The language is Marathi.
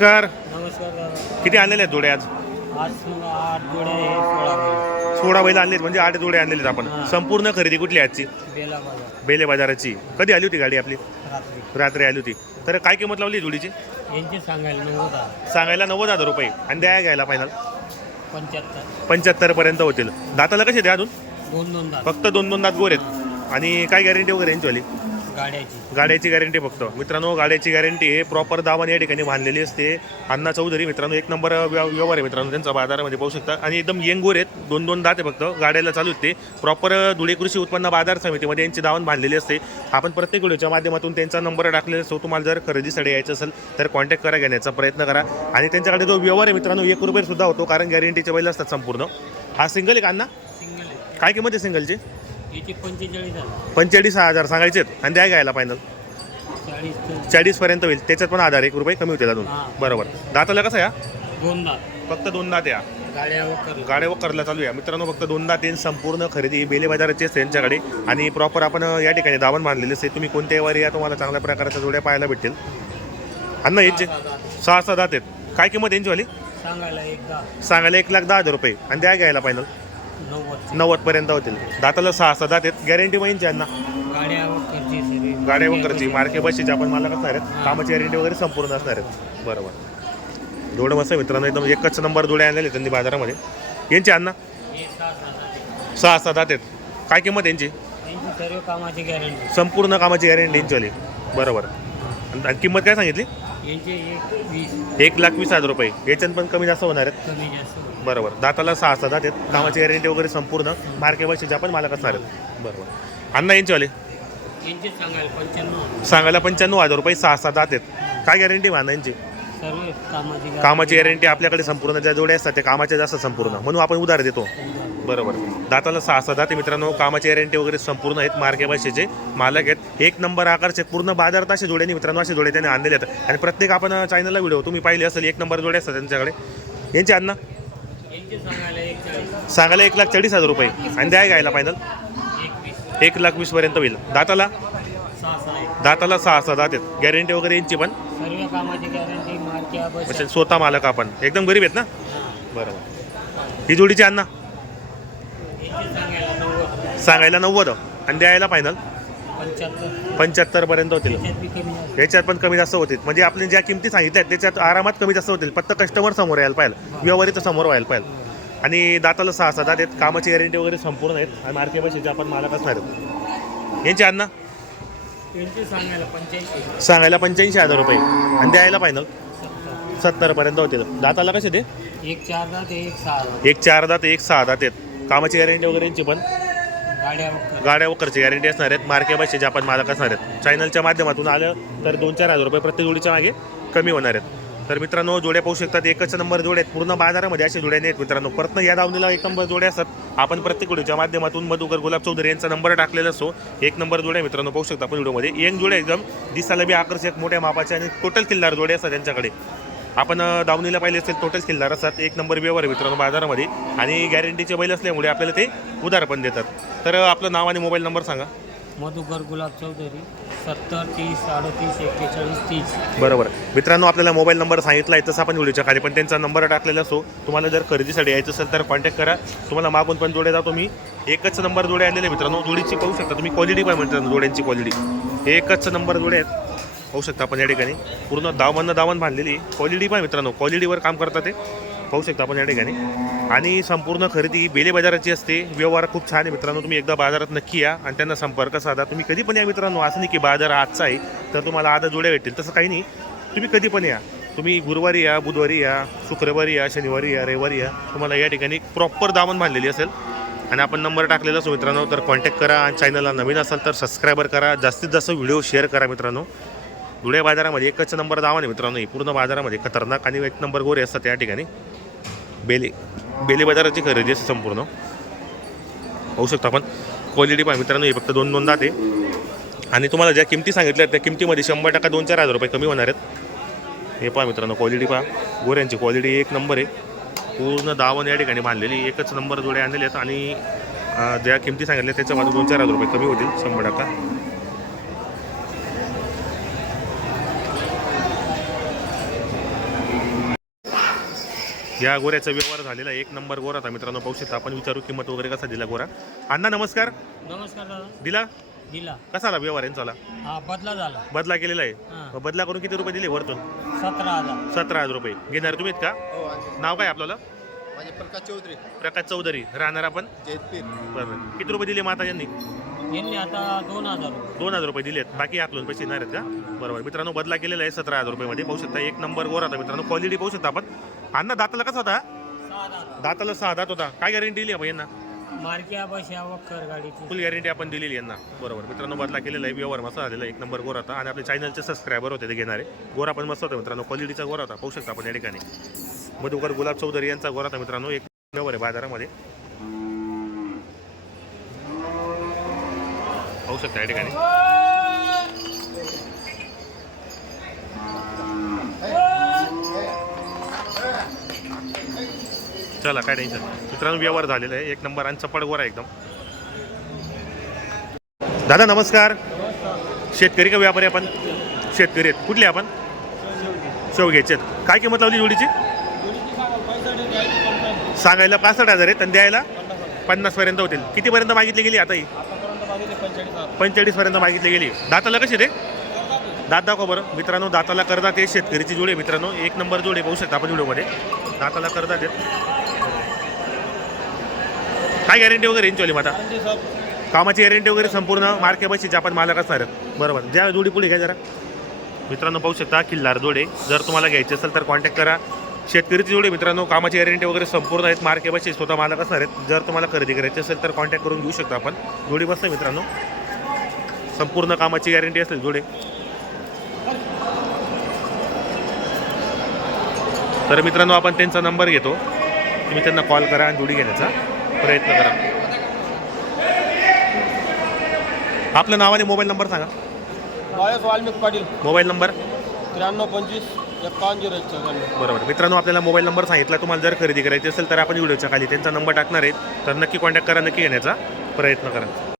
कर नमस्कार दादा. किती आणलेले आहेत जोडे आज? आज मग आठ जोडे आहे सोळा बैल. सोळा बैल आणलेत म्हणजे आठ जोडे आणलेले आहेत आपण. संपूर्ण खरेदी कुठली आहे आजची? बेला बाजार. बेले बाजाराची. कधी आली होती गाडी आपली? रात्री. रात्री आली होती. तर काय किंमत लावली जोडीची? यांचे सांगायला नव्वद आहे. सांगायला नव्वद हजार रुपये. आणि द्या घ्यायला फायनल पंच्याहत्तर. पंच्याहत्तर पर्यंत होतील. दाताला कसे द्या अजून? दोन दोन दात. फक्त दोन दोन दात गोर आहेत. आणि काय गॅरंटी वगैरे यांची वाली? गाड्याची. गाड्याची गॅरंटी फक्त. मित्रांनो गाड्याची गॅरंटी आहे प्रॉपर दावाने या ठिकाणी बांधलेली असते. अण्णा चौधरी मित्रांनो एक नंबर व्यव- व्यवहार आहे मित्रांनो त्यांचा बाजारामध्ये पाहू शकता. आणि एकदम यंगोर आहेत. दोन दोन दात आहे फक्त. गाड्याला चालू आहेत ते प्रॉपर धुळे कृषी उत्पन्न बाजार समितीमध्ये यांची दावण बांधलेली असते. आपण प्रत्येक व्हिडिओच्या माध्यमातून त्यांचा नंबर टाकलेला असतो. तुम्हाला जर खरेदीसाठी यायचं असेल तर कॉन्टॅक्ट करा घेण्याचा प्रयत्न करा. आणि त्यांच्याकडे जो व्यवहार आहे मित्रांनो एक रुपये सुद्धा होतो कारण गॅरंटीचे बैल असतात संपूर्ण. हा सिंगल आहे का अण्णा? काय किंमत आहे सिंगलची याची पंचेचाळीस आहे पंचेचाळीस हजार सांगायचे आणि द्या घ्यायला फायनल चाळीस ते चाळीसपर्यंत होईल. त्याच्यात पण आधार एक रुपये कमी होतील अजून. हां. बरोबर. दाताला कसं या? दोन दात. फक्त दोन दात या. गाड्या गाड्या करला चालू आहे मित्रांनो फक्त दोन दात येईल. संपूर्ण खरेदी बेले बाजाराची असते यांच्याकडे. आणि प्रॉपर आपण या ठिकाणी दावण बांधलेले असते. तुम्ही कोणत्याही वारी या तुम्हाला चांगल्या प्रकारच्या जोड्या पाहायला भेटतील. अन्न यांचे सहा सहा दात. आहेत. काय किंमत यांची वाली? सांगायला एकदा सांगायला एक लाख दहा हजार रुपये. आणि द्या घ्यायला फायनल नव्वद नव्वद पर्यंत होतील. दाताला सहा सहा दात आहेत. गॅरंटी माहिती यांना गाड्या वगैरेची मार्के बशीचे आपण मला असणार आहेत कामाची गॅरंटी वगैरे संपूर्ण असणार आहेत. बरोबर. जोडं मस्त मित्रांनो एकदम एकच नंबर जोडे आणलेले त्यांनी बाजारामध्ये. यांची अण्णा? सहा सहा दात आहेत. काय किंमत यांची? सर्व कामाची गॅरंटी संपूर्ण कामाची गॅरंटी यांची आली बरोबर. आणि किंमत काय सांगितली? एक लाख वीस हजार रुपये. याच्यात पण कमी जास्त होणार आहेत. बरोबर. दाताला सहा सहा दात आहेत कामाची गॅरंटी वगैरे संपूर्ण. मार्के बशीचे आपण मालक असणार आहेत. बरोबर. अण्णा यांची वाले? यांचे सांगायला पंच्याण्णव. सांगायला पंच्याण्णव हजार रुपये सहा सहा दात आहेत. काय गॅरंटी अण्णा यांची? सर्व कामाची गॅरंटी आपल्याकडे संपूर्ण ज्या जोड्या असतात त्या कामाच्या जास्त संपूर्ण. म्हणून आपण उधार देतो. बरोबर. दाताला सहा सहा दाते मित्रांनो. कामाची गॅरंटी वगैरे संपूर्ण आहेत. मार्के भाषेचे मालक आहेत. एक नंबर आकारचे पूर्ण बाजारात असे जोड्यांनी मित्रांनो असे जोडे त्यांनी आणलेले आहेत. आणि प्रत्येक आपण चॅनलला व्हिडिओ तुम्ही पाहिले असेल एक नंबर जोडे असतात त्यांच्याकडे. यांचे अण्णा? सांगायला एक लाख चाळीस हजार रुपये. आणि द्या घ्यायला फायनल एक वीस पर्यंत लाख वीसपर्यंत होईल. दाताला? दाताला सहा सहा दात आहेत. गॅरंटी वगैरे यांची पण. म्हणजे स्वतः मालक आपण. एकदम गरीब आहेत ना? बरोबर ही जोडीची अण्णा? सांगायला नव्वद. आणि द्यायला फायनल पंच्याहत्तर. पंच्याहत्तर पर्यंत होतील. त्याच्यात बी कमी जास्त. याच्यात पण कमी जास्त होतील. म्हणजे आपण ज्या किमती सांगितल्या आहेत त्याच्यात आरामात कमी जास्त होतील. फक्त कस्टमर समोर यायला पाहिजे व्यवहारित समोर व्हायला पाहिजे आणि दाताला सहा सहा दात आहेत. कामाची गॅरंटी वगैरे संपूर्ण आहेत. आणि मार्के पैशाचे आपण मालक असणार आहेत. यांची अण्णा? सांगायला पंच्याऐंशी. हजार रुपये. आणि द्यायला फायनल सत्तर. सत्तरपर्यंत होतील. दाताला कसे ते? एक चार दात एक सहा. एक चार दात एक सहा दात आहेत. कामाची गॅरंटी वगैरे यांची पण. गाड्या गाड्या वकरची गॅरंटी असणार आहेत. मार्के पैसे ज्या पण मालक असणार आहेत. चॅनलच्या माध्यमातून आलं तर दोन चार हजार रुपये प्रत्येक जोडीच्या मागे कमी होणार आहेत. तर मित्रांनो जोड्या पाहू शकतात. एकच नंबर जोड्या आहेत. पूर्ण बाजारामध्ये असे जोड्या नाहीत मित्रांनो. परत या दावणीला एक नंबर जोड्या असतात. आपण प्रत्येक व्हिडिओच्या माध्यमातून मधुकर गुलाब चौधरी यांचा नंबर टाकलेला असतो. एक नंबर जोड्या मित्रांनो पाहू शकता आपण व्हिडिओमध्ये एक जोड्या एकदम दिसायला बी आकर्षक मोठ्या मापाच्या आणि टोटल किल्लार जोड्या असतात त्यांच्याकडे आपण दावणीला पाहिले असेल टोटल किल्लार असतात एक नंबर व्यवहार मित्रांनो बाजारामध्ये. आणि गॅरंटीचे बैल असल्यामुळे आपल्याला ते उधार पण देतात. तर आपलं नाव आणि मोबाईल नंबर सांगा. मधुकर गुलाब चौधरी सत्तर तीस अडतीस एक्केचाळीस तीस. बरोबर. मित्रांनो आपल्याला मोबाईल नंबर सांगितला आहे तसं आपण व्हिडिओच्या खाली पण त्यांचा नंबर टाकलेला असतो तुम्हाला जर खरेदीसाठी यायचं असेल तर कॉन्टॅक्ट करा. तुम्हाला मागून पण जोडे जातो मी. एकच नंबर जोडे आणलेले मित्रांनो. जोडीची पाहू शकता तुम्ही. क्वालिटी पण मित्रांनो जोड्यांची क्वालिटी एकच नंबर जोडे आहेत. पाहू शकता आपण या ठिकाणी. पूर्ण दावणनं दावण बांधलेली क्वालिटी पण मित्रांनो क्वालिटीवर काम करतात ते. पाहू शकता आपण या ठिकाणी. आणि संपूर्ण खरेदी बेले बाजाराची असते. व्यवहार खूप छान आहे मित्रांनो. तुम्ही एकदा बाजारात नक्की या आणि त्यांना संपर्क साधा. तुम्ही कधी पण या मित्रांनो. असं नाही की बाजार आजचा आहे तर तुम्हाला आधा जोड्या भेटतील. तसं काही नाही. तुम्ही कधी पण या. तुम्ही गुरुवारी या बुधवारी या शुक्रवारी या शनिवारी या रविवारी या. तुम्हाला या ठिकाणी प्रॉपर दावण बांधलेली असेल. आणि आपण नंबर टाकलेला असो मित्रांनो. तर कॉन्टॅक्ट करा. आणि चॅनलला नवीन असाल तर सबस्क्रायबर करा. जास्तीत जास्त व्हिडिओ शेअर करा मित्रांनो. धुळे बाजारामध्ये एकच नंबर दावा नाही मित्रांनो. ही पूर्ण बाजारामध्ये खतरनाक आणि एक नंबर गोरे असतात त्या ठिकाणी. बेले बेले बाजाराची खरेदी असते संपूर्ण. होऊ शकतो आपण. क्वालिटी पहा मित्रांनो हे फक्त दोन दोन दाते आणि तुम्हाला ज्या किमती सांगितल्या त्या किमतीमध्ये शंभर टक्का दोन चार हजार रुपये कमी होणार आहेत. हे पहा मित्रांनो क्वालिटी पहा. गोऱ्यांची क्वालिटी एक नंबर आहे. पूर्ण दावण या ठिकाणी बांधलेली एकच नंबर जोडे आणलेले आहेत. आणि ज्या किमती सांगितल्या त्याच्यामध्ये दोन चार हजार रुपये कमी होतील शंभर टक्का. या गोऱ्याचा व्यवहार झालेला आहे. एक नंबर गोरा होता मित्रांनो. पाहू शकता आपण विचारू किंमत वगैरे कसा दिला गोरा? अण्णा नमस्कार. नमस्कार दादा. दिला? दिला. कसा आला व्यवहार यांचा हा बदला झाला. बदला केलेला आहे. मग बदला करून किती रुपये दिले वरतून? सतरा हजार. सतरा हजार रुपये. घेणार तुम्ही आहेत का? हो नाव काय आपल्याला माझे प्रकाश चौधरी. प्रकाश चौधरी. राहणार आपण? जयपीर किती रुपये दिले माता यांनी? यांनी आता दोन हजार. रुपये दोन हजार रुपये दिलेत. बाकी आपलं पैसे येणार आहेत का? बरोबर. मित्रांनो बदला केलेला आहे सतरा हजार रुपयेमध्ये. पाहू शकता एक नंबर गोरा होता मित्रांनो. क्वालिटी पाहू शकता आपण. अण्णा दाताला कसा होता? दाताला सहा दात होता. काय गॅरंटी दिली आपण यांना? फुल गॅरंटी आपण दिलेली यांना. बरोबर. मित्रांनो बदला केलेला आहे. व्यवहार मस्त झालेला आहे. एक नंबर गोरा होता. आणि आपले चॅनलचे सबस्क्रायबर होते ते घेणारे. गोरा पण मस्त होता मित्रांनो. क्वालिटीचा गोरा होता. पाहू शकता आपण या ठिकाणी. मधुकर गुलाब चौधरी यांचा गोरा होता मित्रांनो. एक व्यवहार आहे बाजारामध्ये. पाहू शकता या ठिकाणी. चला काय टेन्शन मित्रांनो व्यवहार झालेला आहे. एक नंबर आणि चपड वर आहे एकदम. दादा नमस्कार. शेतकरी का व्यापारी आपण? शेतकरी आहेत. कुठले आपण? शेवघ्याचे आहेत. काय किंमत लावली जोडीची? सांगायला पासष्ट हजार आहेत आणि द्यायला पन्नासपर्यंत होतील. कितीपर्यंत मागितली गेली आता ही? मागितली गेली. दाताला कशी ते दात दाखवा बरं. मित्रांनो दाताला करदा ते शेतकरीची जोडी मित्रांनो एक नंबर जोडी पाहू शकता आपण व्हिडिओमध्ये. दाताला करदा आहेत काय गॅरंटी वगैरे यांची आता कामाची गॅरंटी वगैरे संपूर्ण मार्के बशीचे आपण मालक असणार. बरोबर. ज्या जोडी पुढे घ्या जरा. मित्रांनो पाहू शकता किल्लार जोडे. जर तुम्हाला घ्यायचे असेल तर कॉन्टॅक्ट करा. शेतकरीची जोडी मित्रांनो कामाची गॅरंटी वगैरे संपूर्ण आहेत मार्के बशी स्वतः मालक असणार आहेत. जर तुम्हाला खरेदी करायची असेल तर कॉन्टॅक्ट करून घेऊ शकता आपण. जोडी आहे मित्रांनो. संपूर्ण कामाची गॅरंटी असेल जोडे. तर मित्रांनो आपण त्यांचा नंबर घेतो. तुम्ही त्यांना कॉल करा आणि जोडी घेण्याचा. प्रयत्न करा. आपलं नाव आणि मोबाईल नंबर सांगा. वाल्मिक पाटील. Mobile number? त्र्याण्णव पंचवीस एकावन्न झिरो चौऱ्याण्णव बरोबर. मित्रांनो आपल्याला मोबाईल नंबर सांगितला. तुम्हाला जर खरेदी करायची असेल तर आपण व्हिडिओच्या खाली त्यांचा नंबर टाकणार आहेत. तर नक्की कॉन्टॅक्ट करा नक्की घेण्याचा प्रयत्न करा.